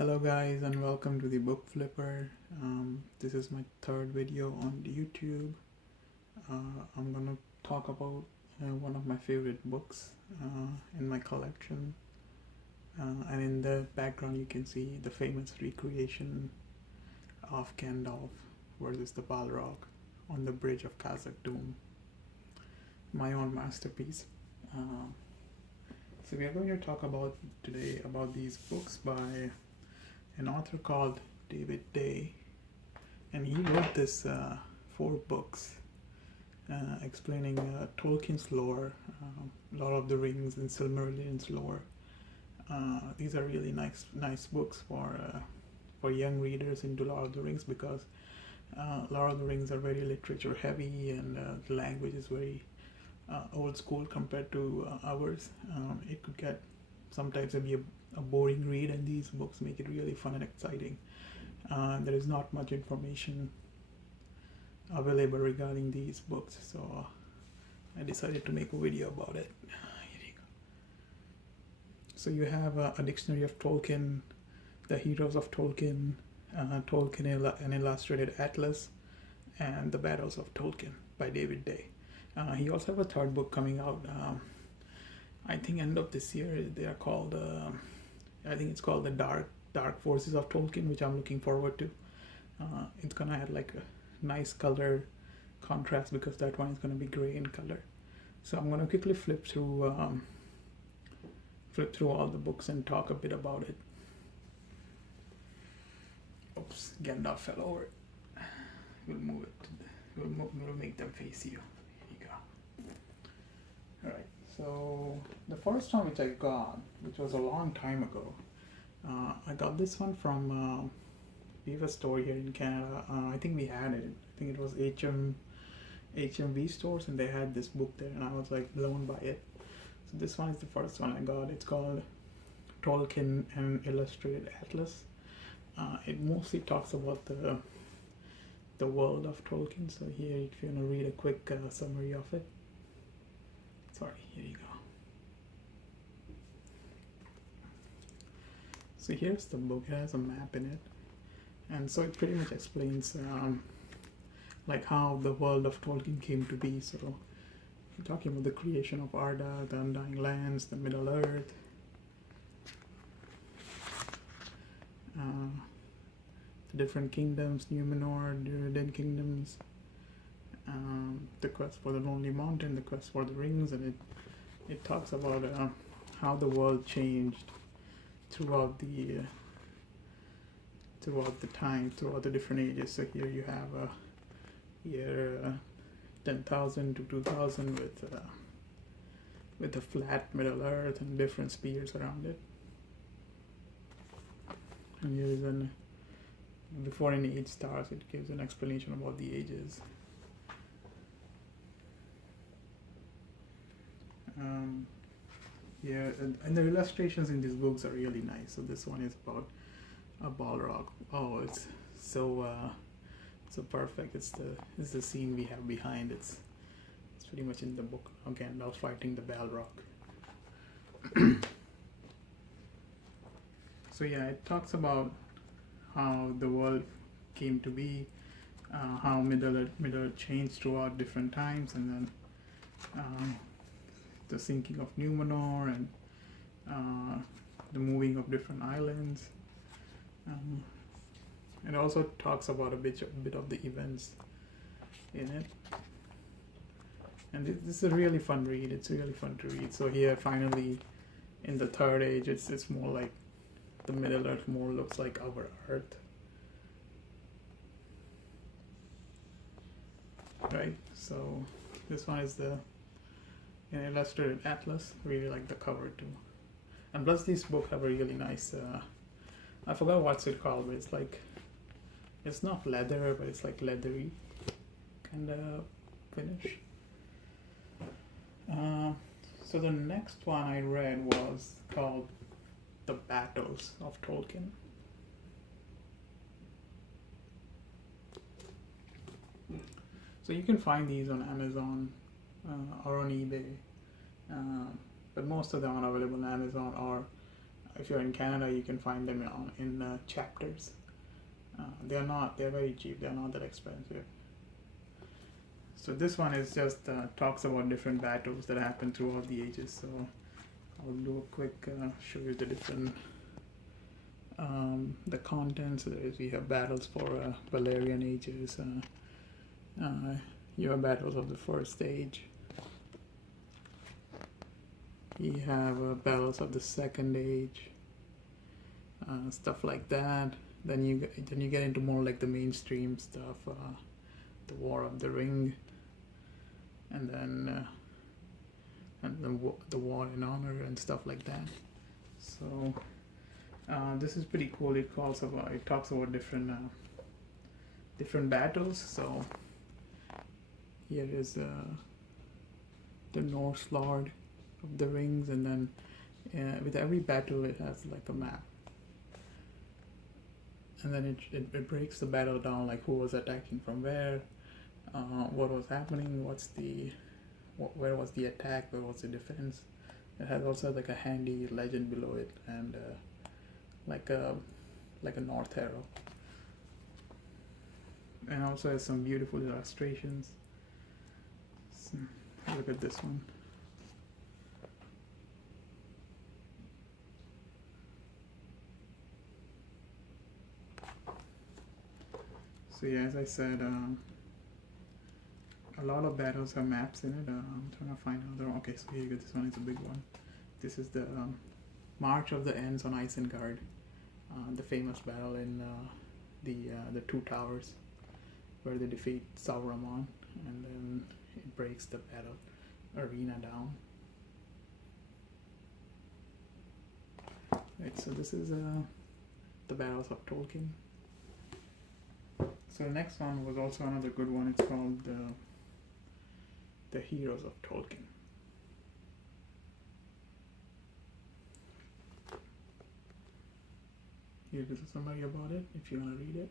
Hello guys and welcome to the Book Flipper. This is my third video on YouTube. I'm gonna talk about one of my favorite books in my collection, and in the background you can see the famous recreation of Gandalf versus the Balrog on the bridge of Khazad-dûm. My own masterpiece. So we are going to talk about today about these books by an author called David Day, and he wrote this 4 books explaining Tolkien's lore, Lord of the Rings and Silmarillion's lore. These are really nice books for young readers into Lord of the Rings, because Lord of the Rings are very literature heavy, and the language is very old school compared to ours. It could get sometimes be a boring read, and these books make it really fun and exciting. There is not much information available regarding these books, so I decided to make a video about it. Here you go. So you have a dictionary of Tolkien, the heroes of Tolkien, Tolkien an illustrated atlas, and the battles of Tolkien by David Day. He also have a third book coming out. I think end of this year. They are called. I think it's called the Dark Forces of Tolkien, which I'm looking forward to. It's gonna add like a nice color contrast, because that one is gonna be gray in color. So I'm gonna quickly flip through all the books and talk a bit about it. Oops, Gandalf fell over. We'll move it. We'll make them face you. Here you go. All right. So the first one which I got, which was a long time ago, I got this one from we have a store here in Canada. I think we had it. I think it was HMV stores, and they had this book there, and I was like blown by it. So this one is the first one I got. It's called Tolkien an Illustrated Atlas. It mostly talks about the world of Tolkien. So here, if you want to read a quick summary of it. Sorry, here you go. So here's the book. It has a map in it, and so it pretty much explains like how the world of Tolkien came to be. So we're talking about the creation of Arda, the Undying Lands, the Middle Earth, the different kingdoms, Numenor, the Dunedain kingdoms, the quest for the Lonely Mountain, the quest for the rings, and it talks about how the world changed throughout the time, throughout the different ages. So here you have year 10,000 to 2000 with a flat Middle Earth and different spheres around it. And here is before any age starts, it gives an explanation about the ages. And the illustrations in these books are really nice. So this one is about a Balrog. Oh, it's so perfect. It's the scene we have behind. It's pretty much in the book. Gandalf fighting the Balrog. So yeah, it talks about how the world came to be, how Middle Earth changed throughout different times, and then the sinking of Numenor, and the moving of different islands. It also talks about a bit of the events in it. And this is a really fun read. It's really fun to read. So here, finally, in the Third Age, it's more like the Middle Earth more looks like our Earth. Right? So this one is an illustrated atlas. Really like the cover too. And plus these books have a really nice, I forgot what's it called, but it's like, it's not leather, but it's like leathery kind of finish. So the next one I read was called The Battles of Tolkien. So you can find these on Amazon or on eBay, but most of them are available on Amazon or If you're in Canada, you can find them in chapters. They're very cheap. They're not that expensive. So this one is just talks about different battles that happen throughout the ages. So I'll do a quick show you the different the contents. We have battles for Valerian ages. You have battles of the first age. You have battles of the second age. Stuff like that. Then you get into more like the mainstream stuff. The War of the Ring. And then the War in Honor and stuff like that. So this is pretty cool. It talks about different battles. So here is the Norse Lord of the Rings, and then with every battle it has like a map, and then it breaks the battle down, like who was attacking from where. What was happening, where was the attack, where was the defense. It has also like a handy legend below it, and like a north arrow, and also has some beautiful illustrations. So, look at this one. So yeah, as I said, a lot of battles have maps in it. I'm trying to find another one. Okay, so here you go. This one is a big one. This is the March of the Ents on Isengard, the famous battle in the Two Towers, where they defeat Sauron, and then it breaks the battle arena down. Right, so this is the battles of Tolkien. So the next one was also another good one. It's called the Heroes of Tolkien. Here is a summary about it, if you want to read it.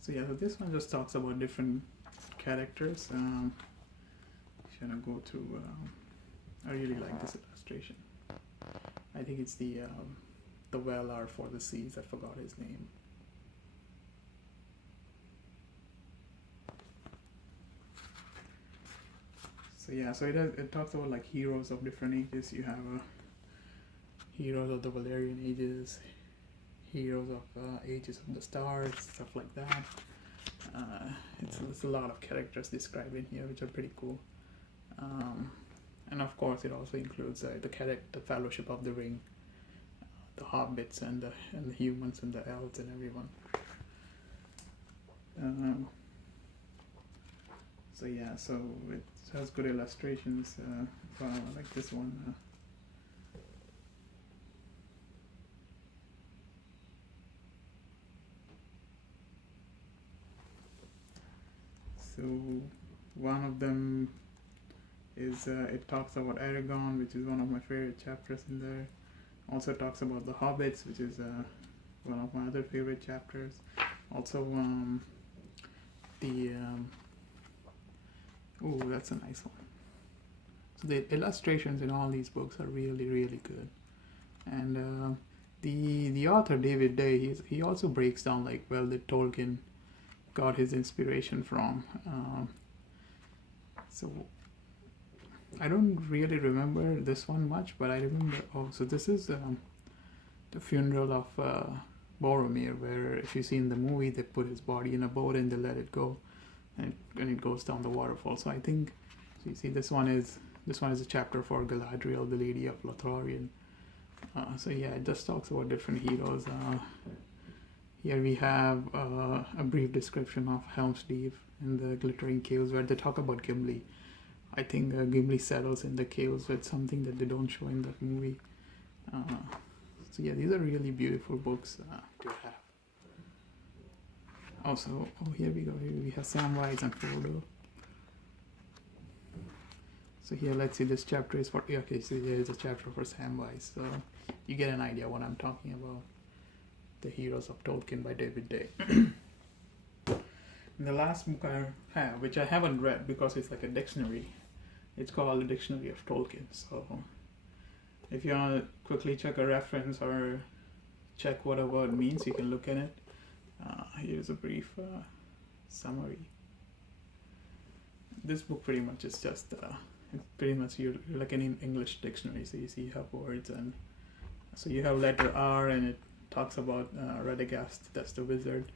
So yeah, so this one just talks about different characters. If you want to go through, I really like this illustration. I think it's the Valar for the Seas. I forgot his name. So yeah, so it talks about like heroes of different ages. You have heroes of the Valerian ages, heroes of ages of the stars, stuff like that. It's a lot of characters described in here, which are pretty cool. And of course, it also includes the Fellowship of the Ring, the hobbits and the humans and the elves and everyone. So yeah, so it has good illustrations. Like this one. So one of them is it talks about Aragorn, which is one of my favorite chapters in there. Also talks about the hobbits, which is one of my other favorite chapters. Also oh, that's a nice one. So the illustrations in all these books are really, really good. And the author David Day, he also breaks down like where the Tolkien got his inspiration from. So I don't really remember this one much, but I remember. Oh, so this is the funeral of Boromir, where if you see in the movie, they put his body in a boat and they let it go, and it goes down the waterfall. So I think, so you see, this one is a chapter for Galadriel, the Lady of Lothlorien. So yeah, it just talks about different heroes. Here we have a brief description of Helm's Deep and the Glittering Caves, where they talk about Gimli. I think Gimli settles in the caves with something that they don't show in that movie. So yeah, these are really beautiful books to have. Also, here we go. Here we have Samwise and Frodo. So here, let's see. This chapter is for. Okay, so here is a chapter for Samwise. So you get an idea what I'm talking about. The Heroes of Tolkien by David Day. And the last book I have, which I haven't read because it's like a dictionary, It's called the Dictionary of Tolkien. So if you want to quickly check a reference or check what a word means, you can look at it. Here's a brief summary. This book pretty much is just it's pretty much you're like an English dictionary. So you see you have words, and so you have letter R, and it talks about Radagast, that's the wizard,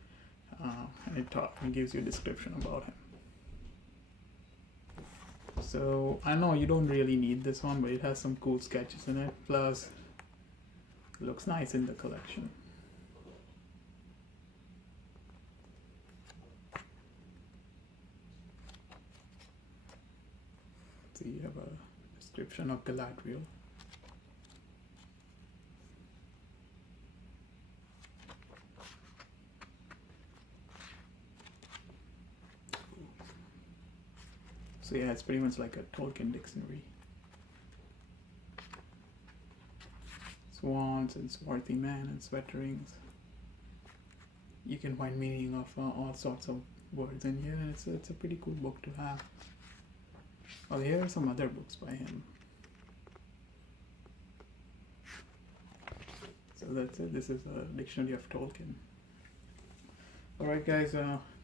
and it gives you a description about him. So I know you don't really need this one, but it has some cool sketches in it. Plus, it looks nice in the collection. So you have a description of Galadriel. So yeah, it's pretty much like a Tolkien dictionary. Swans and swarthy men and sweat rings. You can find meaning of all sorts of words in here, and it's a pretty cool book to have. Well, here are some other books by him. So that's it. This is a Dictionary of Tolkien. Alright guys,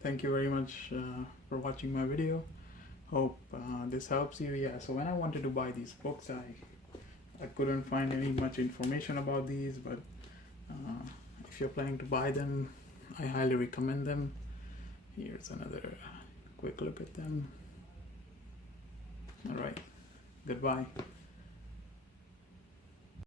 thank you very much for watching my video. Hope this helps you. Yeah, so when I wanted to buy these books, I couldn't find any much information about these, but if you're planning to buy them, I highly recommend them. Here's another quick look at them. Alright, goodbye.